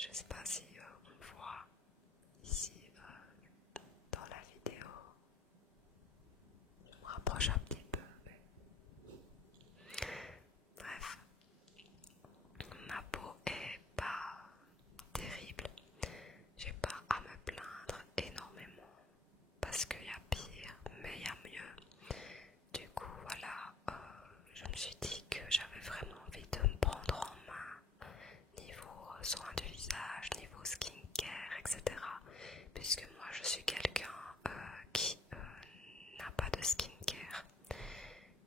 Je sais pas si on voit ici dans la vidéo. Je me rapproche un petit peu. Bref, ma peau est pas terrible. J'ai pas à me plaindre énormément parce qu'il y a pire, mais il y a mieux. Du coup, voilà, je me suis dit que j'avais vraiment envie de me prendre en main niveau soins du visage, niveau skincare, etc. Puisque moi je suis quelqu'un qui n'a pas de skincare,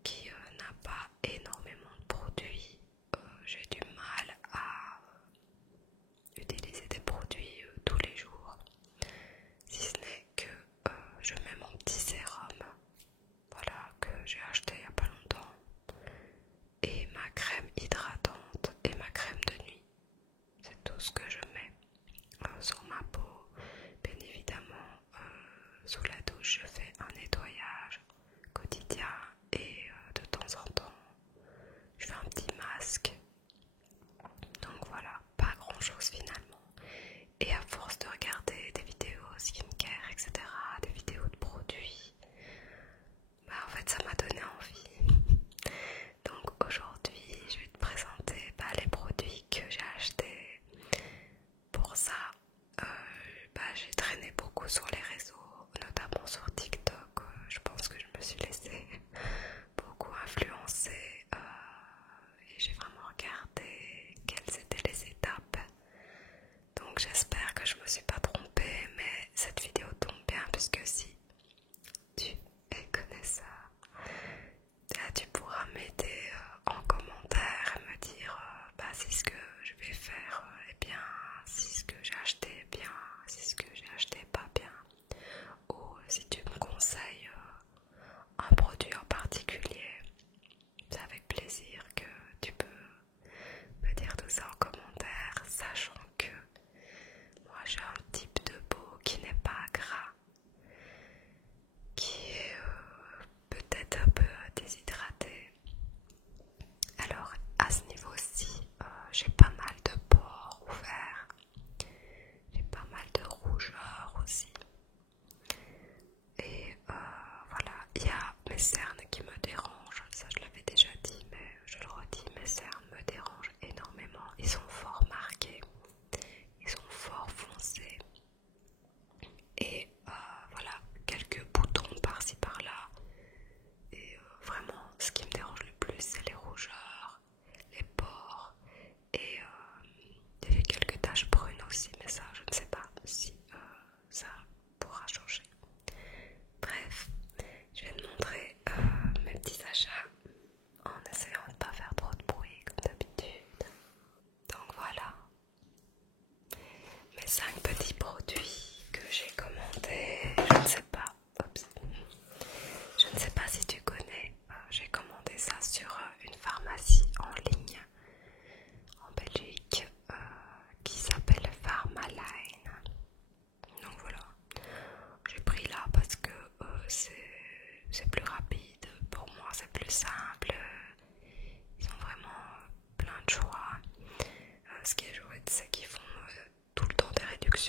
qui n'a pas énormément de produits. J'ai du mal à utiliser des produits tous les jours, si ce n'est que je mets mon petit sérum, voilà, que j'ai acheté il n'y a pas longtemps, et ma crème hydratante et ma crème de nuit. C'est tout ce que je mets sur ma peau. Bien évidemment, sous la douche, je fais un nettoyage quotidien et de temps en temps, je fais un petit masque. Donc voilà, pas grand chose finalement. Et à force de regarder des vidéos skincare, etc., des vidéos de produits, bah en fait ça m'a donné envie. Donc aujourd'hui, je vais te présenter les produits que j'ai achetés. Pour ça, j'ai traîné beaucoup sur les réseaux, notamment sur TikTok. Je pense que je me suis laissée beaucoup influencer et j'ai vraiment regardé quelles étaient les étapes. Donc j'espère que je me suis pas trompée, mais cette vidéo tombe bien puisque si tu es connaisseur, tu pourras m'aider en commentaire et me dire si ce que je vais faire est bien, si ce que j'ai acheté est bien, si ce que j'ai acheté est pas bien, ou si tu me conseilles un produit en particulier. C'est avec plaisir que tu peux me dire tout ça en commentaire, sachant que moi j'ai un type de peau qui n'est pas gras, qui est peut-être un peu déshydraté. Alors à ce niveau-ci, j'ai pas mal de pores ouverts, j'ai pas mal de rougeur aussi. Et voilà, il y a mes cernes qui me dérangent, ça je l'avais déjà dit, mais je le redis, mes cernes me dérangent énormément. Ils sont fort marqués, ils sont fort foncés. Et voilà, quelques boutons par-ci par-là. Et vraiment, ce qui me dérange le plus, c'est les rougeurs, les pores et quelques taches brunes aussi. Mais ça, je ne sais pas si ça pourra changer. Bref, je vais te montrer mes petits achats en essayant de ne pas faire trop de bruit comme d'habitude. Donc voilà, mes 5 petits produits que j'ai commandés. Je ne sais pas si tu connais, j'ai commandé ça sur une pharmacie en ligne en Belgique qui s'appelle Pharmaline. Donc voilà, j'ai pris là parce que c'est plus rapide, pour moi c'est plus simple, ils ont vraiment plein de choix. Ce qui est chouette, c'est qu'ils font tout le temps des réductions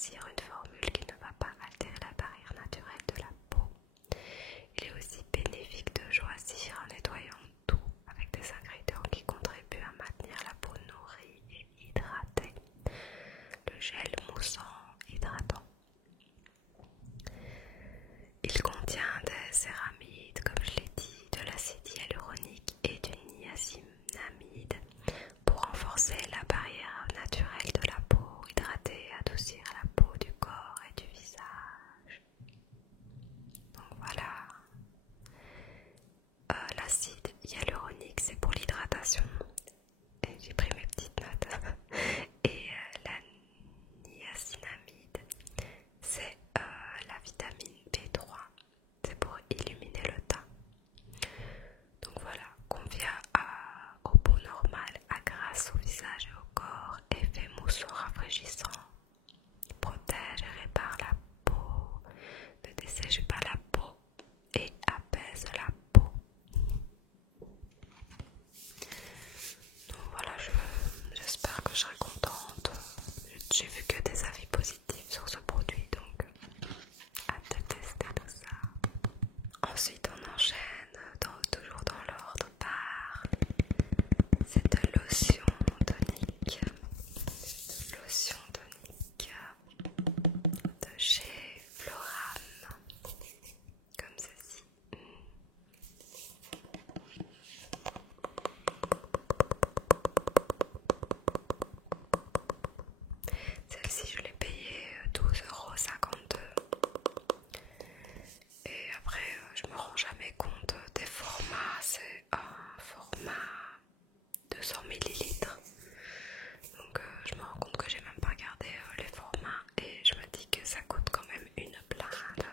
choisir une formule qui ne va pas altérer la barrière naturelle de la peau. Il est aussi bénéfique de choisir en nettoyant tout avec des ingrédients qui contribuent à maintenir la peau nourrie et hydratée. Le gel moussant hydratant. Il contient des céramides, comme je l'ai dit, de l'acide hyaluronique et du niacinamide pour renforcer la barrière naturelle de la peau, hydrater et adoucir la peau du corps et du visage. Donc voilà. L'acide hyaluronique, c'est pour l'hydratation. J'ai pris mes petites notes. Et la niacinamide, c'est la vitamine B3. C'est pour illuminer le teint. Donc voilà, convient aux peaux normales, agresse au visage et au corps, effet mousseau rafraîchissant, protège et répare la peau, ne dessèche pas la peau et apaise la peau. Donc voilà, j'espère que je serai contente. J'ai vu que des avis positifs sur ce produit, donc hâte de tester tout ça. Ensuite on enchaîne, toujours dans l'ordre, par cette lotion tonique. Lotion tonique de chez Floram, comme ceci. Celle-ci, je l'ai payée 12,52 €. Et après, je me rends jamais compte des formats. C'est un format 200 millilitres. Donc je me rends compte que j'ai même pas regardé les formats et je me dis que ça coûte quand même une blinde.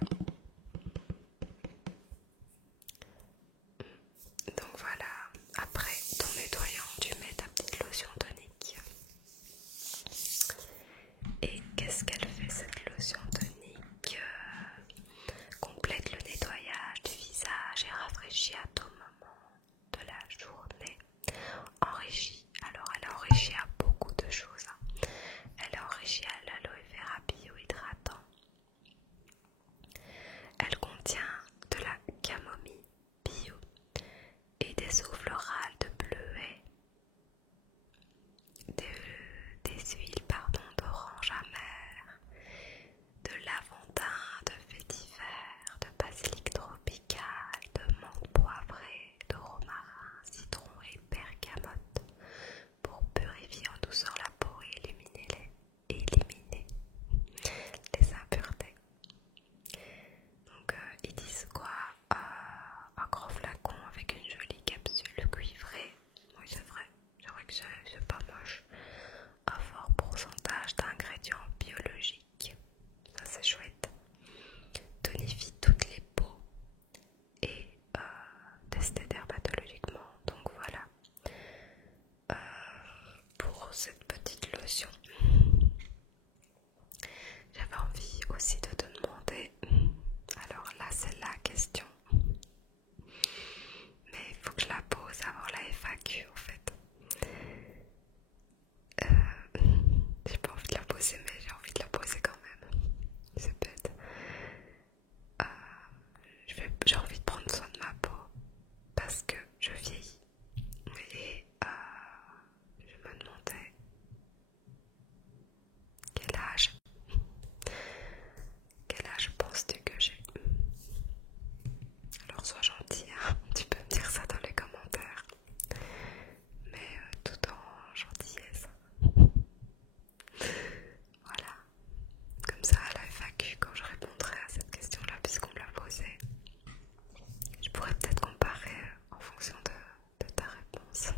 Donc voilà, après ton nettoyant, tu mets ta petite lotion tonique. Et qu'est-ce qu'elle fait cette lotion tonique? Complète le nettoyage du visage et rafraîchit à tout moment de la journée. Enrichie, alors elle est enrichie à beaucoup de choses. Elle est enrichie à l'aloe vera biohydratant. Elle contient de la camomille bio et des eaux florales de bleuet, des huiles d'orange amère, de lavandin, de vétiver, de basilic tropical, de menthe poivrée, de romarin, citron et bergamote pour purifier en douceur la peau et éliminer les impuretés. Donc ils disent quoi? Un gros flacon avec une jolie capsule cuivrée. Oui, c'est vrai que c'est pas moche. Un fort pourcentage d'ingrédients biologiques. Ça c'est chouette. Tonifie toutes les peaux et testé dermatologiquement. Donc voilà. Pour cette petite lotion. J'avais envie aussi de te demander, alors là c'est la question, mais il faut que je la pose avant la FAQ en fait. J'ai pas envie de la poser, mais j'ai envie de la poser quand même. C'est bête. J'ai envie de prendre soin de ma peau parce que je vieillis. Et je me demandais quel âge penses-tu que j'ai? Alors sois gentil, hein, tu peux me dire ça dans les commentaires, mais tout en gentillesse. Voilà, comme ça à la FAQ, quand je répondrai à cette question-là, puisqu'on me l'a posée, je pourrais peut-être comparer en fonction de ta réponse.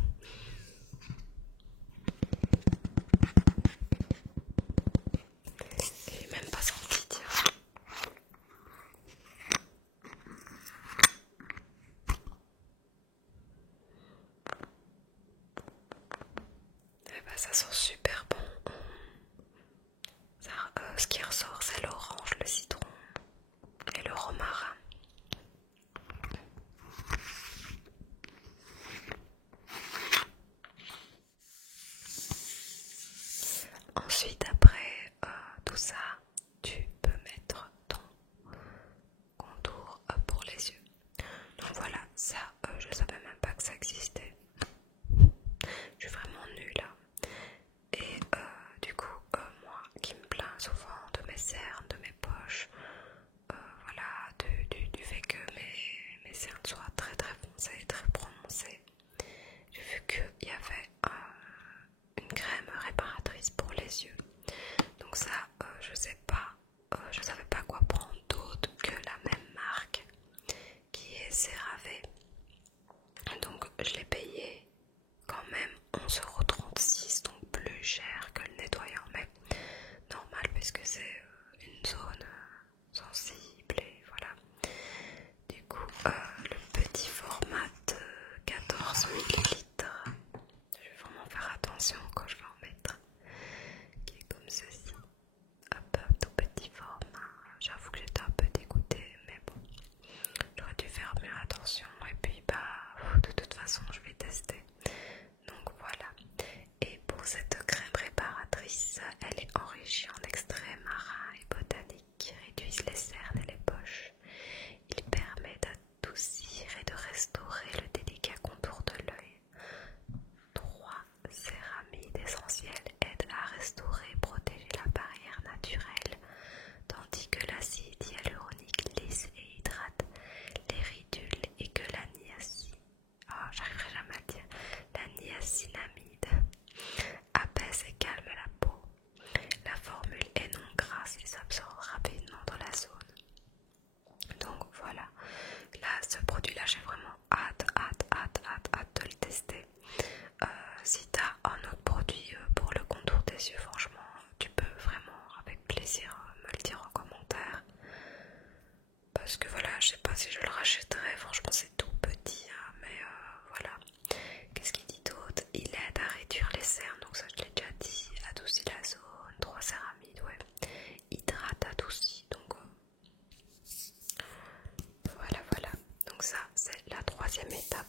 J'ai même pas senti, tiens. Eh ben, ça sent super bon. Ça, ce qui ressort, c'est l'orange, le citron et le romarin. Ensuite, après tout ça,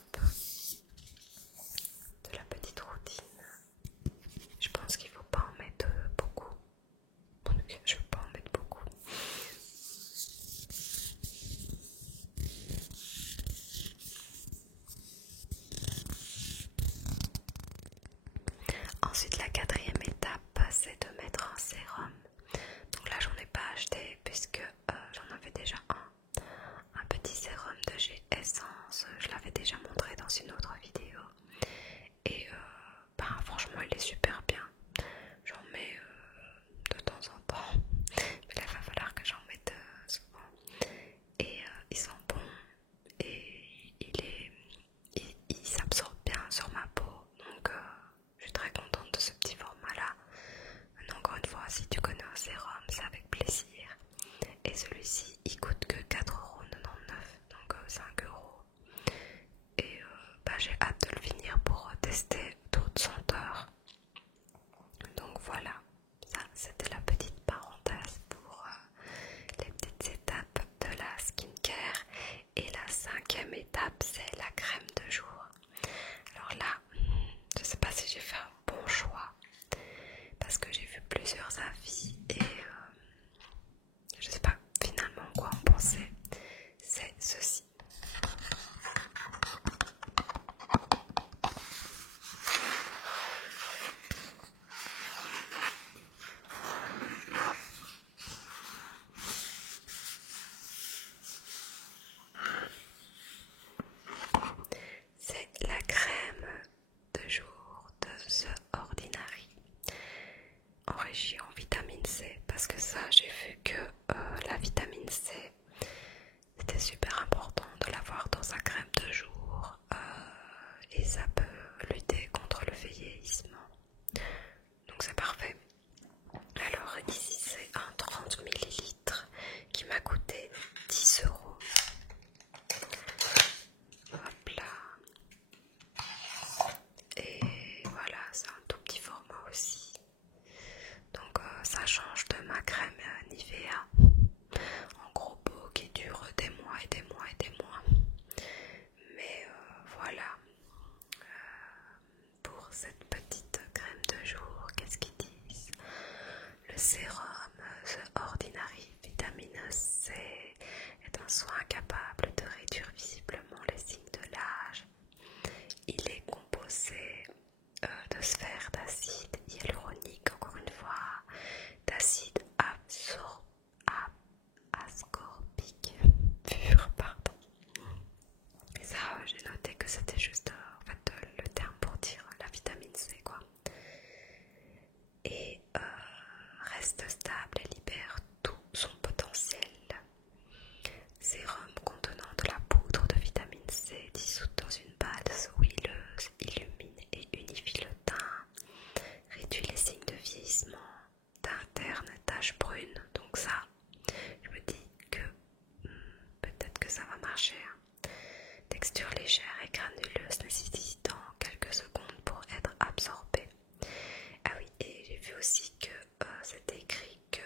étapes de la petite routine. Je pense qu'il ne faut pas en mettre beaucoup. En tout cas, je ne veux pas en mettre beaucoup. Ensuite, la quatrième étape, c'est de mettre un sérum. Donc là, j'en ai pas acheté puisque j'en avais déjà un petit sérum de chez Essence. Je l'avais déjà montré dans une autre vidéo. Et franchement, il est super bien. J'en mets de temps en temps. Mais là, il va falloir que j'en mette souvent. Et ils sont bons. Et il s'absorbe bien sur ma peau. Donc je suis très contente de ce petit format là. Maintenant, encore une fois, si tu connais un sérum, c'est avec plaisir. Et celui-ci il coûte que 4,99€, donc 5€. Et j'ai hâte de le finir pour tester d'autres senteurs. Donc voilà, ça c'était la petite parenthèse pour les petites étapes de la skincare. Et la cinquième étape, c'est la crème de jour. Alors là, je sais pas si j'ai fait un bon choix parce que j'ai vu plusieurs avis et je sais pas finalement quoi en penser. C'est ceci. C'est la crème de jour de The Ordinary, enrichie en vitamine C, parce que ça j'ai vu que la vitamine C c'était super important de l'avoir dans sa crème de jour et ça peut lutter contre le vieillissement, donc c'est parfait. Alors ici c'est un 30 ml qui m'a coûté 10€. Hop là. Et voilà, c'est un tout petit format aussi. Donc ça change de ma crème Nivea en gros pot qui dure des mois et des mois et des mois. Mais voilà, pour cette petite crème de jour, qu'est-ce qu'ils disent? Le sérum The Ordinary Vitamine C est un soin capable de réduire visiblement les signes de l'âge. Il est composé de sphères d'acide hyaluronique, encore une fois, d'acide ascorbique pur, pardon. Et ça, j'ai noté que c'était juste en fait le terme pour dire la vitamine C, quoi. Et reste stable et libère tout son potentiel. Sérum contenant de la poudre de vitamine C dissoute dans une base huileuse, illumine et unifie le teint, réduit les signes de vieillissement, d'internes taches brunes. Donc ça, je me dis que peut-être que ça va marcher. Texture légère et granuleuse nécessitant quelques secondes pour être absorbée. Ah oui, et j'ai vu aussi que c'était écrit que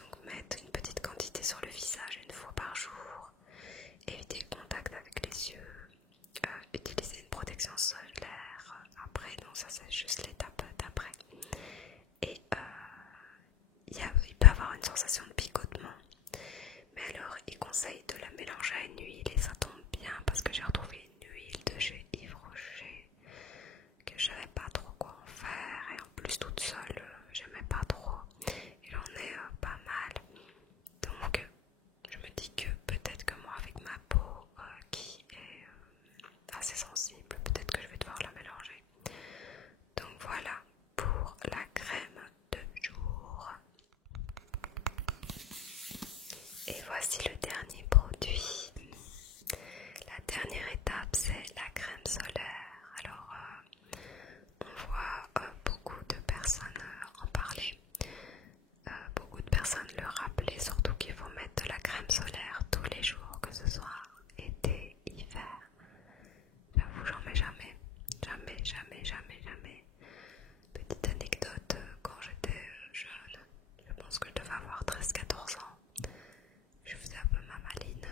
donc mettre une petite quantité sur le visage une fois par jour, éviter le contact avec les yeux, utiliser une protection solaire après, donc ça c'est juste l'étape d'après. Et il peut avoir une sensation de picotement, mais alors il conseille de la mélanger à une huile et ça tombe bien parce que j'ai retrouvé une huile de chez Yves Rocher que je savais pas trop quoi en faire et en plus toute seule j'aimais pas trop et j'en ai pas mal, donc je me dis que peut-être que moi avec ma peau qui est assez sensible, peut-être que je vais devoir la mélanger. Donc voilà pour la crème de jour. Et voici le dernier produit. La dernière étape, c'est la crème solaire. Alors on voit beaucoup de personnes en parler, beaucoup de personnes le rappeler, surtout qu'il faut mettre de la crème solaire tous les jours, que ce soit été, hiver. J'avoue, j'en mets jamais. Jamais, jamais, jamais, jamais. Petite anecdote, quand j'étais jeune, je pense que je devais avoir 13-14 ans. Je faisais un peu ma maline.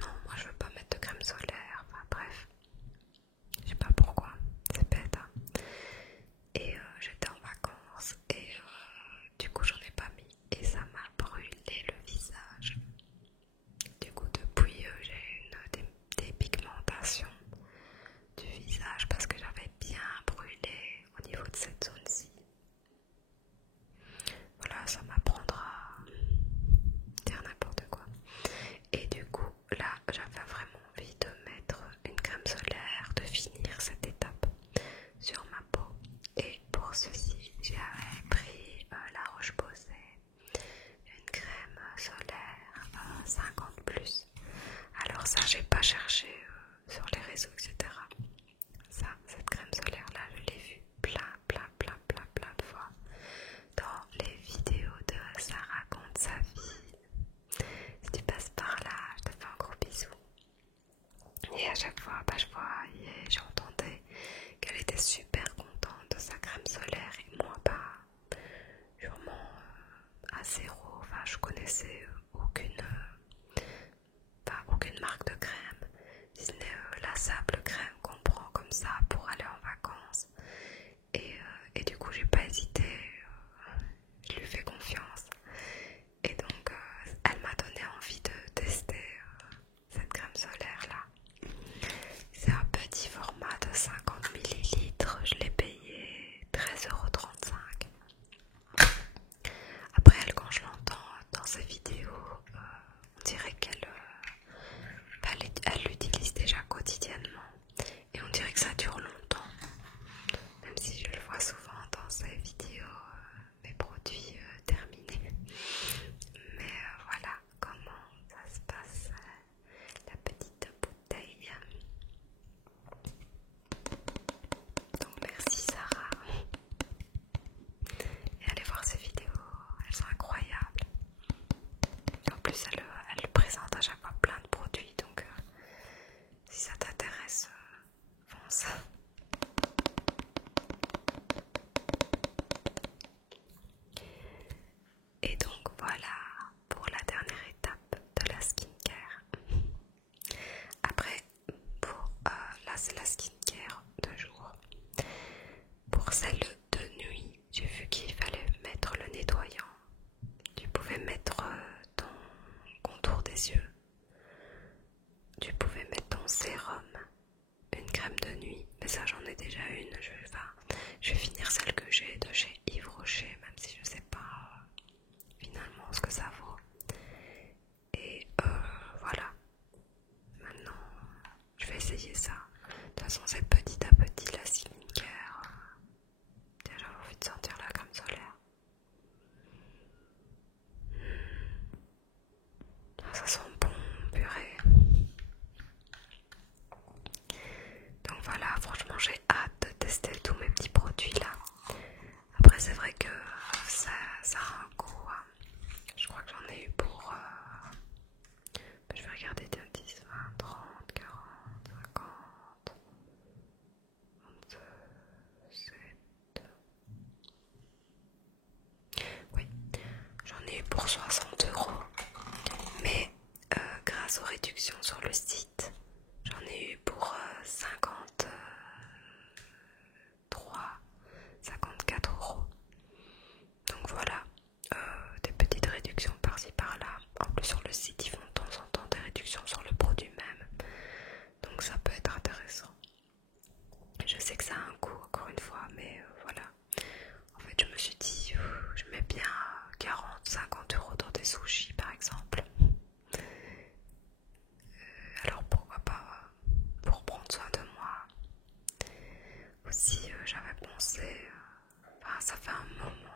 Non, moi je veux pas mettre de crème solaire. Enfin bref. super contente de sa crème solaire et moi sûrement à zéro, enfin je connaissais aucune marque de crème, si ce n'est la simple crème qu'on prend comme ça pour aller en vacances. Et du coup j'ai pas hésité, je lui fais confiance. Et donc elle m'a donné envie de tester cette crème solaire là. C'est un petit format de 50 millilitres, je l'ai payé 13,35 €. Après elle, quand je l'entends dans ses vidéos, on dirait elle l'utilise déjà quotidiennement. Et on dirait que ça dure longtemps. Même si je le vois souvent dans ses vidéos, mes produits terminés. Mais voilà comment ça se passe, la petite bouteille. Donc merci Sarah. Et allez voir ses vidéos, elles sont incroyables. En plus elle présente à chaque fois plein de produits, donc si ça t'intéresse, fonce. Et donc voilà pour la dernière étape de la skincare. Après, là c'est la skincare de jour. Pour celle de nuit, j'ai vu qu'il fallait mettre le nettoyant. Tu pouvais mettre ton contour des yeux. Tu pouvais mettre ton sérum, une crème de nuit, mais ça j'en ai déjà une. Je vais finir celle que j'ai de chez Yves Rocher, même si je sais pas finalement ce que ça vaut. Et voilà. Maintenant, je vais essayer ça. De toute façon, c'est petit à petit la skincare. Déjà, j'ai envie de sentir la crème solaire. Ça sent bon, purée. Donc voilà, franchement, j'ai hâte de tester tous mes petits produits là. Après, c'est vrai que ça a un coût. Hein. Je crois que j'en ai eu pour... je vais regarder 10, 20, 30, 40, 50, 27... Oui, j'en ai eu pour 60 €. Mais grâce aux réductions sur le site, j'en ai eu pour 54 €. Donc voilà, des petites réductions par-ci par-là. En plus sur le site ils font de temps en temps des réductions sur le produit même. Donc ça peut être intéressant. Je sais que ça a un coût encore une fois, mais voilà. En fait je me suis dit, je mets bien 40-50 € dans des sushis par exemple. Alors pourquoi pas pour prendre soin de moi. Aussi j'avais pensé, ça fait un moment